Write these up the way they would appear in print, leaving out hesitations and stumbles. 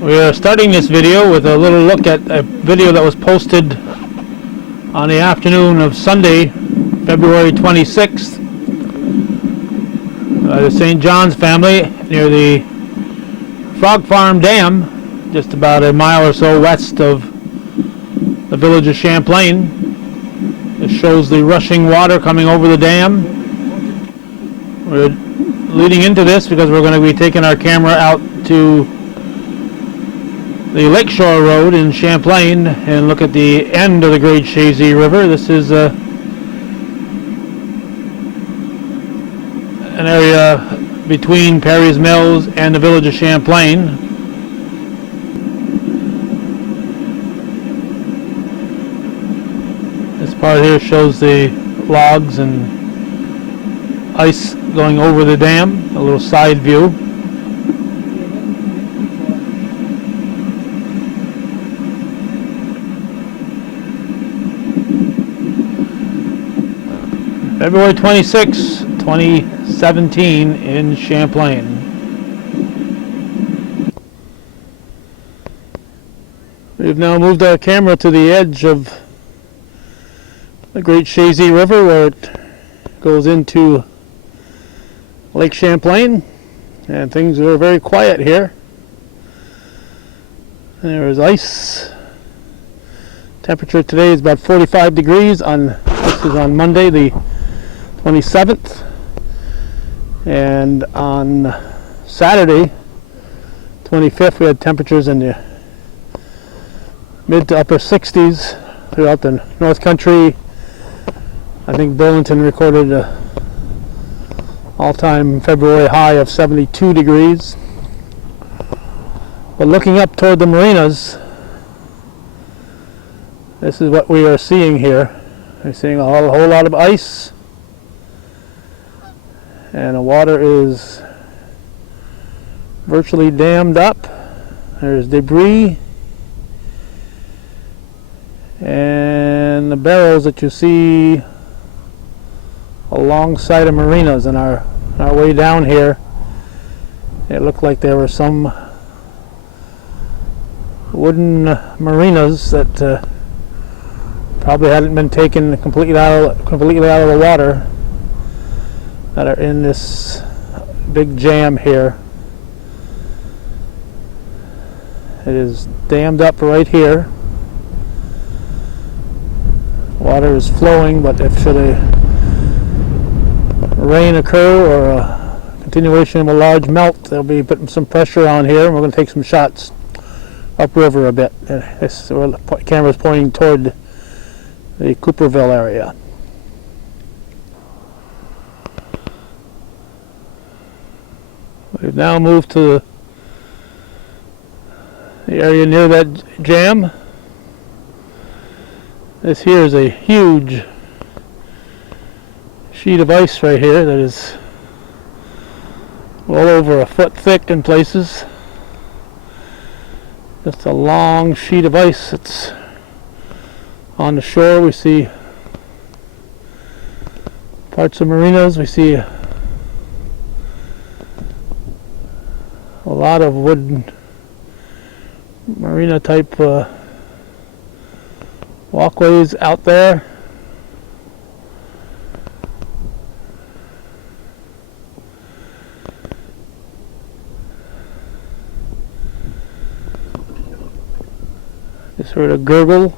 We are starting this video with a little look at a video that was posted on the afternoon of Sunday, February 26th by the St. John's family near the Frog Farm Dam, just about a mile or so west of the village of Champlain. This shows the rushing water coming over the dam. We're leading into this because we're going to be taking our camera out to the Lakeshore Road in Champlain and look at the end of the Great Chazy River. This is an area between Perry's Mills and the village of Champlain. This part here shows the logs and ice going over the dam, a little side view. February 26, 2017 in Champlain. We've now moved our camera to the edge of the Great Chazy River where it goes into Lake Champlain, and things are very quiet here. There is ice. Temperature today is about 45 degrees. This is on Monday the 27th, and on Saturday 25th we had temperatures in the mid to upper 60s throughout the North Country. I think Burlington recorded an all-time February high of 72 degrees. But looking up toward the marinas, this is what we are seeing here. We're seeing a whole lot of ice, and the water is virtually dammed up. There's debris, and the barrels that you see alongside of marinas. On our way down here, it looked like there were some wooden marinas that probably hadn't been taken completely out of the water, that are in this big jam here. It is dammed up right here. Water is flowing, but if should a rain occur or a continuation of a large melt, they'll be putting some pressure on here, and we're going to take some shots upriver a bit. The camera's pointing toward the Cooperville area. We've now moved to the area near that jam. This here is a huge sheet of ice right here that is well over a foot thick in places. Just a long sheet of ice that's on the shore. We see parts of marinas. We see a lot of wooden marina type walkways out there. Just heard a gurgle.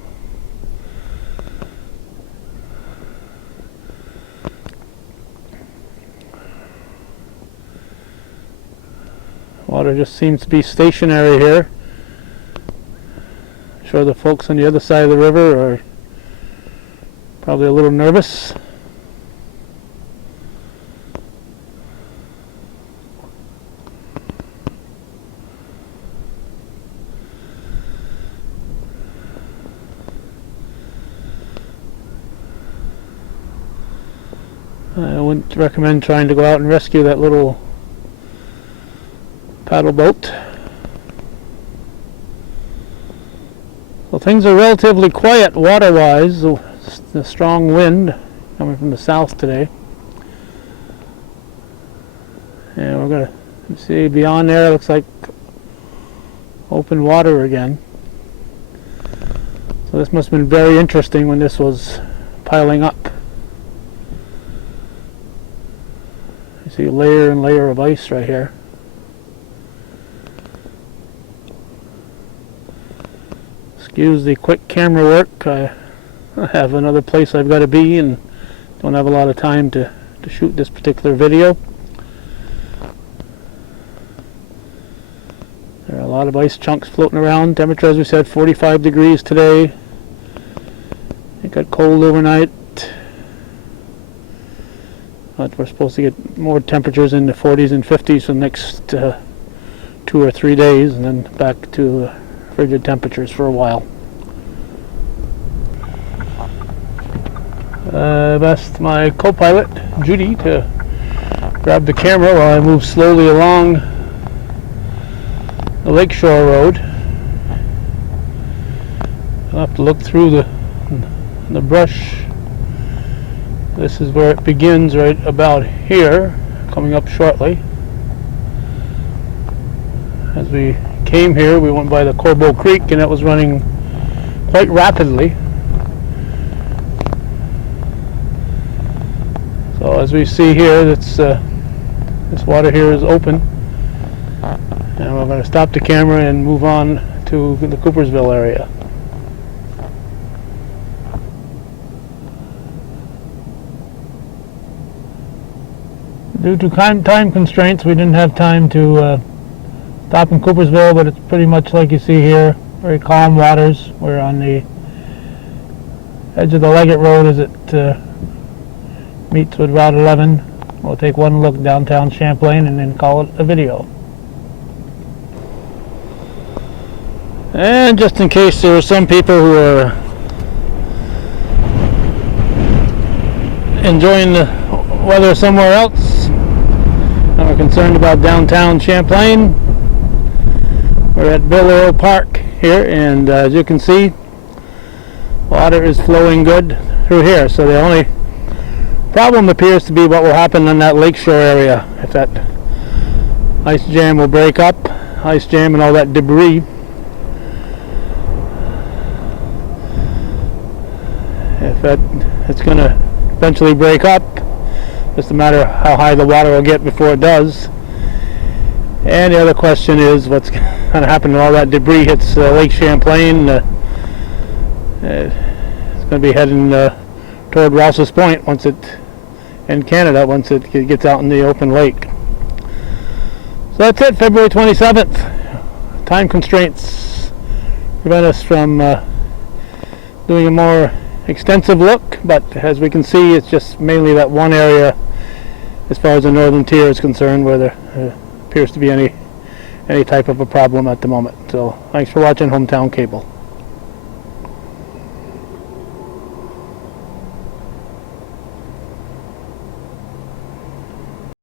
Water just seems to be stationary here. I'm sure the folks on the other side of the river are probably a little nervous. I wouldn't recommend trying to go out and rescue that little paddle boat. Well, things are relatively quiet water-wise. The strong wind coming from the south today. And we're going to see beyond there, it looks like open water again. So this must have been very interesting when this was piling up. You see layer and layer of ice right here. Excuse the quick camera work. I have another place I've got to be and don't have a lot of time to shoot this particular video. There are a lot of ice chunks floating around. Temperature, as we said, 45 degrees today. It got cold overnight, but we're supposed to get more temperatures in the 40s and 50s for the next 2 or 3 days, and then back to frigid temperatures for a while. I've asked my co-pilot, Judy, to grab the camera while I move slowly along the lakeshore road. I'll have to look through the brush. This is where it begins, right about here, coming up shortly. As we came here, we went by the Corbeau Creek, and it was running quite rapidly. So as we see here, this water here is open, and we're going to stop the camera and move on to the Coopersville area. Due to time constraints, we didn't have time to stop in Coopersville, but it's pretty much like you see here, very calm waters. We're on the edge of the Leggett Road as it meets with Route 11. We'll take one look downtown Champlain and then call it a video. And just in case there are some people who are enjoying the weather somewhere else and are concerned about downtown Champlain, we're at Bill Park here, and as you can see, water is flowing good through here. So the only problem appears to be what will happen in that lakeshore area. If that ice jam will break up, ice jam and all that debris. If it's going to eventually break up, just a matter of how high the water will get before it does. And the other question is what's going to happen when all that debris hits Lake Champlain. It's going to be heading toward Rouse's Point in Canada once it gets out in the open lake. So that's it, February 27th. Time constraints prevent us from doing a more extensive look, but as we can see, it's just mainly that one area as far as the northern tier is concerned where there appears to be any type of a problem at the moment. So thanks for watching Hometown Cable.